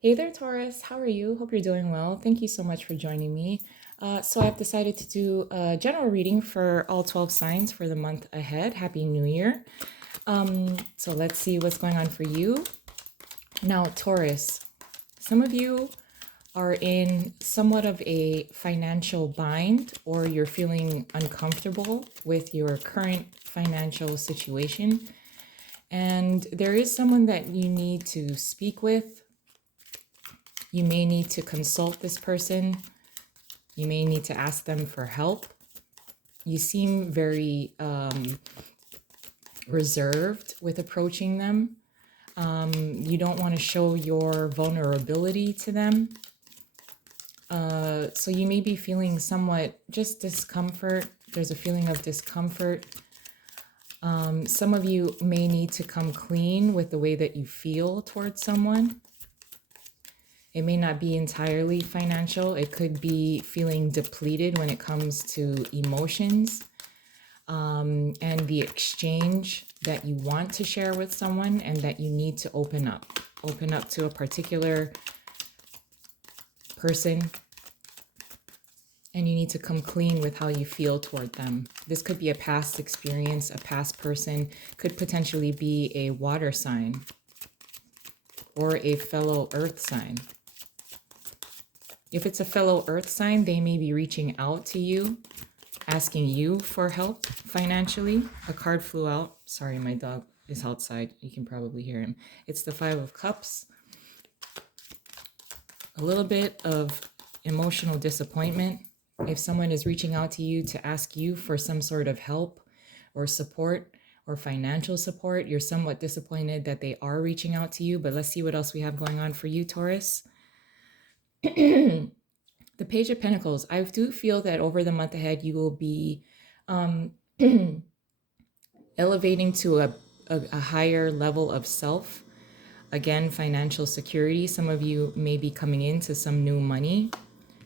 Hey there, Taurus. How are you? Hope you're doing well. Thank you so much for joining me. So, I've decided to do a general reading for all 12 signs for the month ahead. Happy New Year. So, let's see what's going on for you. Now, Taurus, some of you are in somewhat of a financial bind, or you're feeling uncomfortable with your current financial situation. And there is someone that you need to speak with. You may need to consult this person. You may need to ask them for help. You seem very reserved with approaching them. You don't want to show your vulnerability to them. So you may be feeling somewhat just discomfort. There's a feeling of discomfort. Some of you may need to come clean with the way that you feel towards someone. It may not be entirely financial. It could be feeling depleted when it comes to emotions, and the exchange that you want to share with someone and that you need to open up. Open up to a particular person, and you need to come clean with how you feel toward them. This could be a past experience, a past person, could potentially be a water sign or a fellow earth sign. If it's a fellow earth sign, they may be reaching out to you, asking you for help financially. A card flew out. Sorry, my dog is outside. You can probably hear him. It's the Five of Cups. A little bit of emotional disappointment. If someone is reaching out to you to ask you for some sort of help or support or financial support, you're somewhat disappointed that they are reaching out to you. But let's see what else we have going on for you, Taurus. The Page of Pentacles. I do feel that over the month ahead, you will be elevating to a higher level of self. Again, financial security. Some of you may be coming into some new money.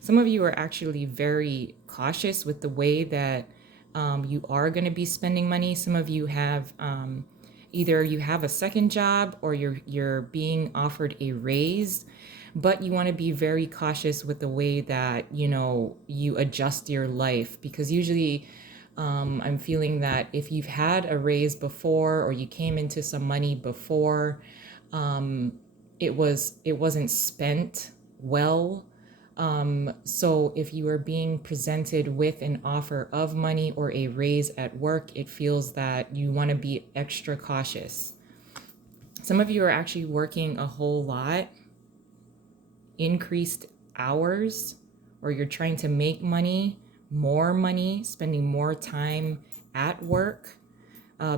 Some of you are actually very cautious with the way that you are going to be spending money. Some of you have either you have a second job or you're being offered a raise, but you want to be very cautious with the way that you adjust your life, because usually I'm feeling that if you've had a raise before or you came into some money before, it wasn't spent well. So if you are being presented with an offer of money or a raise at work, it feels that you want to be extra cautious. Some of you are actually working a whole lot, increased hours, or you're trying to make money, more money, spending more time at work.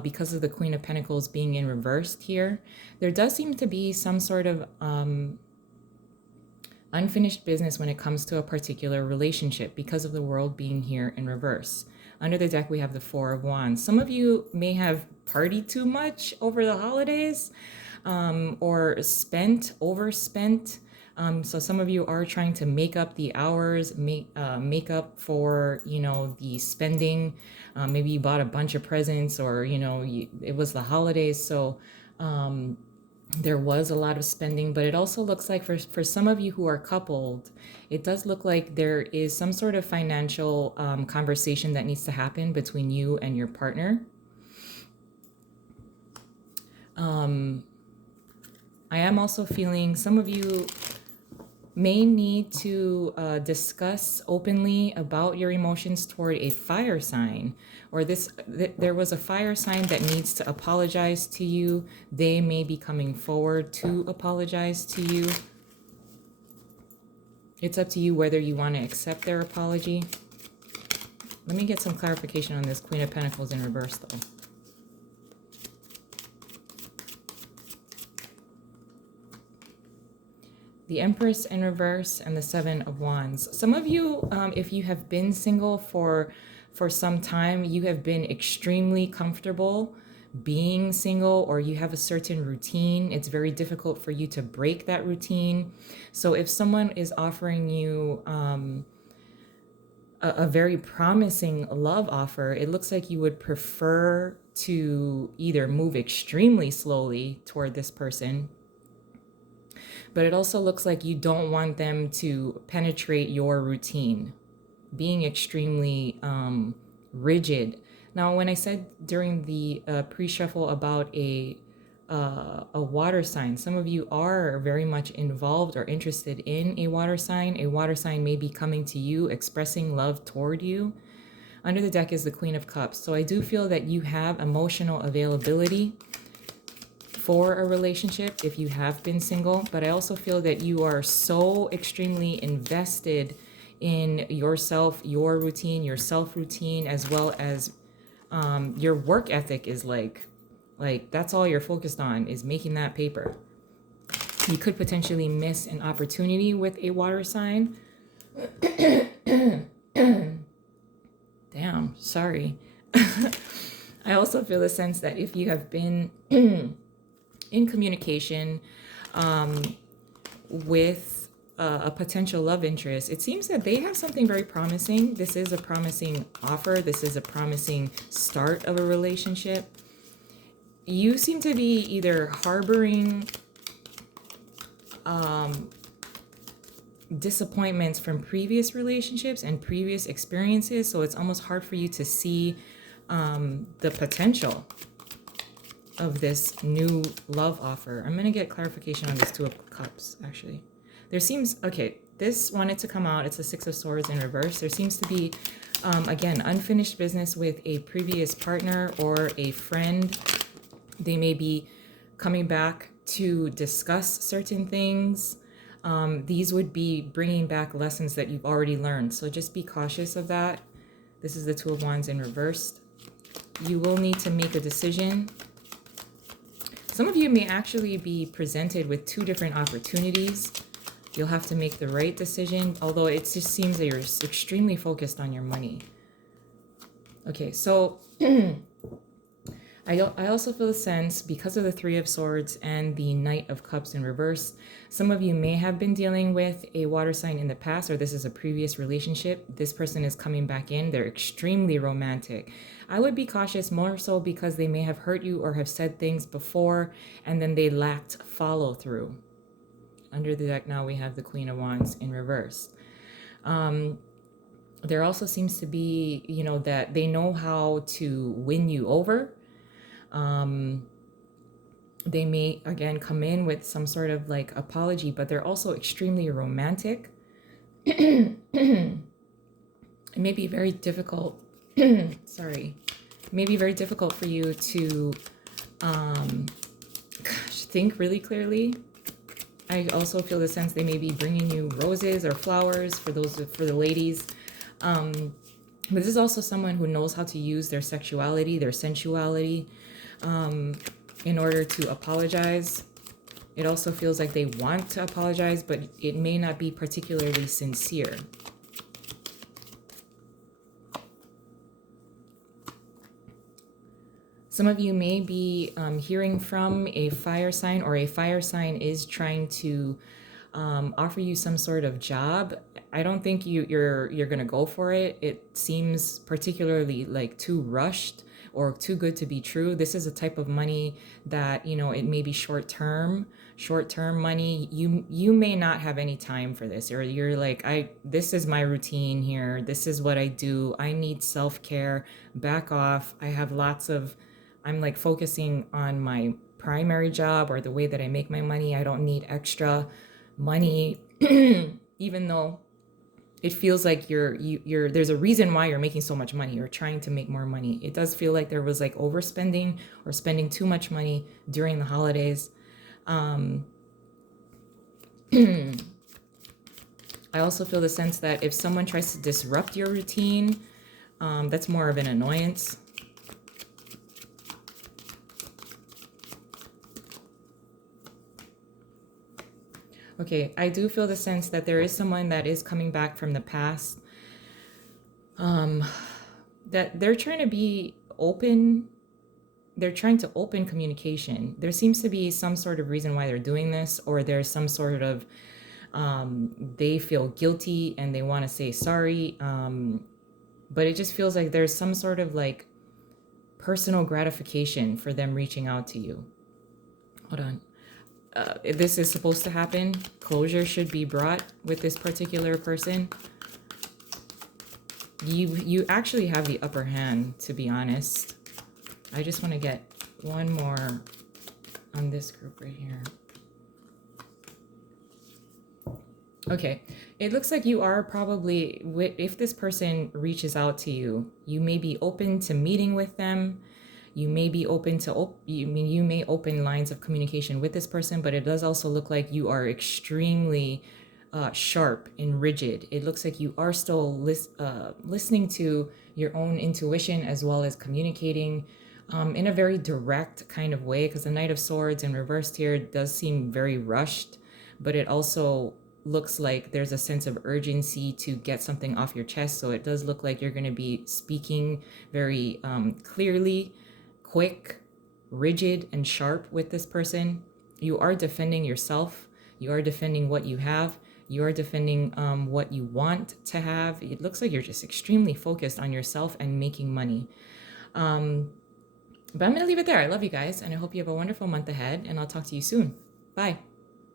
Because of the Queen of Pentacles being in reversed here, there does seem to be some sort of unfinished business when it comes to a particular relationship because of the world being here in reverse. Under the deck, we have the Four of Wands. Some of you may have partied too much over the holidays, or overspent. So some of you are trying to make up the hours, make up for, the spending. Maybe you bought a bunch of presents, or, it was the holidays. So, there was a lot of spending, but it also looks like for some of you who are coupled, it does look like there is some sort of financial conversation that needs to happen between you and your partner. I am also feeling some of you may need to discuss openly about your emotions toward a fire sign, or there was a fire sign that needs to apologize to you. They may be coming forward to apologize to you. It's up to you whether you want to accept their apology. Let me get some clarification on this Queen of Pentacles in reverse, though. The Empress in reverse and the Seven of Wands. Some of you, if you have been single for some time, you have been extremely comfortable being single, or you have a certain routine. It's very difficult for you to break that routine. So if someone is offering you a very promising love offer, it looks like you would prefer to either move extremely slowly toward this person, But it also looks like you don't want them to penetrate your routine, being extremely rigid. Now, when I said during the pre-shuffle about a water sign, some of you are very much involved or interested in a water sign. A water sign may be coming to you, expressing love toward you. Under the deck is the Queen of Cups. So I do feel that you have emotional availability for a relationship if you have been single, but I also feel that you are so extremely invested in yourself, your routine, your self routine, as well as your work ethic is like that's all you're focused on is making that paper. You could potentially miss an opportunity with a water sign. Damn, sorry. I also feel a sense that if you have been in communication with a potential love interest, it seems that they have something very promising. This is a promising offer. This is a promising start of a relationship. You seem to be either harboring disappointments from previous relationships and previous experiences, so it's almost hard for you to see the potential of this new love offer. I'm going to get clarification on this Two of Cups, actually. There seems, okay, this wanted to come out. It's a Six of Swords in reverse. There seems to be, again, unfinished business with a previous partner or a friend. They may be coming back to discuss certain things. These would be bringing back lessons that you've already learned. So just be cautious of that. This is the Two of Wands in reverse. You will need to make a decision. Some of you may actually be presented with two different opportunities. You'll have to make the right decision, although it just seems that you're extremely focused on your money. Okay, so I also feel a sense, because of the Three of Swords and the Knight of Cups in reverse, some of you may have been dealing with a water sign in the past, or this is a previous relationship. This person is coming back in. They're extremely romantic. I would be cautious, more so because they may have hurt you or have said things before, and then they lacked follow through. Under the deck now we have the Queen of Wands in reverse. There also seems to be, you know, that they know how to win you over. They may, again, come in with some sort of like apology, but they're also extremely romantic. It may be very difficult. Sorry. It may be very difficult for you to think really clearly. I also feel the sense they may be bringing you roses or flowers for the ladies. But this is also someone who knows how to use their sexuality, their sensuality, in order to apologize. It also feels like they want to apologize, but it may not be particularly sincere. Some of you may be hearing from a fire sign, or a fire sign is trying to offer you some sort of job. I don't think you're gonna go for it. It seems particularly like too rushed or too good to be true. This is a type of money that, you know, it may be short-term money. You may not have any time for this, or you're like, this is my routine here. This is what I do. I need self-care. Back off. I'm like focusing on my primary job or the way that I make my money. I don't need extra money, even though it feels like there's a reason why you're making so much money. You're trying to make more money. It does feel like there was like overspending or spending too much money during the holidays. I also feel the sense that if someone tries to disrupt your routine, that's more of an annoyance. Okay, I do feel the sense that there is someone that is coming back from the past, that they're trying to be open. They're trying to open communication. There seems to be some sort of reason why they're doing this, or there's some sort of, they feel guilty and they want to say sorry. But it just feels like there's some sort of like personal gratification for them reaching out to you. Hold on. this is supposed to happen. Closure should be brought with this particular person. You actually have the upper hand, to be honest. I just want to get one more on this group right here. Okay, it looks like you are probably, if this person reaches out to you, you may be open to meeting with them. You may be open to, you may open lines of communication with this person, but it does also look like you are extremely sharp and rigid. It looks like you are still listening to your own intuition as well as communicating in a very direct kind of way, because the Knight of Swords in reversed here does seem very rushed, but it also looks like there's a sense of urgency to get something off your chest. So it does look like you're going to be speaking very clearly, quick, rigid, and sharp with this person. You are defending yourself. You are defending what you have. You are defending what you want to have. It looks like you're just extremely focused on yourself and making money. But I'm going to leave it there. I love you guys, and I hope you have a wonderful month ahead, and I'll talk to you soon. Bye.